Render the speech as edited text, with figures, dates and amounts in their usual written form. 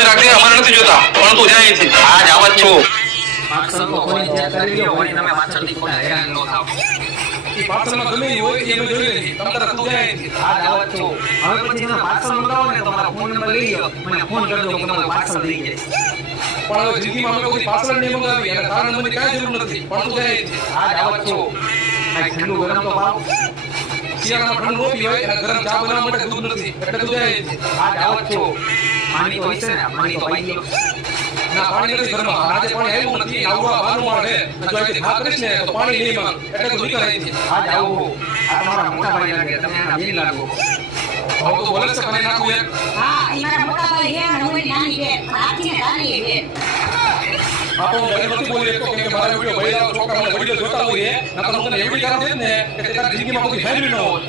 જ રાખજે, અમારે નથી જોતા, પણ તું જાય અહીંથી. હા જ આવત છું. પાર્સલ તો કોઈ ચેક કરી લ્યો, વળી તમે પાછળથી ખોટા હેરાન ન થાવ. એ પાર્સલમાં ગમે એ હોય એ અમે જોઈ લઈએ. તમ તારે તું જાય અહીંથી. હા જ આવત છું. હવે પછી તમે પાર્સલ મંગાવો ને તો મારો ફોન નંબર લઈ લો, મને ફોન કરજો કે તમારું પાર્સલ થઈ જાય. પણ હવે જિંદગીમાં અમે કોઈ પાર્સલ નહીં મંગાવી અને તારા નંબરની કાંઈ જરૂર નથી, પણ તું જાય અહીંથી. હા જ આવત છું. કાંઈ ઠંડુ ગરમ તો પાવ. શિયાળામાં ઠંડુ ન પીવાય અને ગરમ ચા બનાવવા માટે દૂધ નથી, એટલે તું જાય અહીંથી. હા જ આવત છું. પાણી તો હશે ને, પાણી તો પાઈ ગયો. ના પાણી નથી ઘરમાં, આજે પાણી આવ્યું નથી, આવવા બહારનું માળ છે. જો અહીંથી હા કરીશ ને તો પાણી નહીં માંગ, એટલે તું નીકળ અહીંથી. હા જ આવું. આ તમારા મોટા ભાઈ લાગે, તમે એના બેન લાગો. હવે તો બોલે છે પાણી નાખવું એમ. હા એ મારા મોટા ભાઈ છે અને હું એની નાની બેન હાથીને નાની બેન આપો હું ઘરે નથી બોલી શકતો કેમ કે મારા વિડિયો ભાઈલા છોકરા મને વિડિયો જોતા હોય નકર હું તને એવડી ગાળ દે ને કે તારી જિંદગીમાં કોઈ ફેમિલી ન હોય.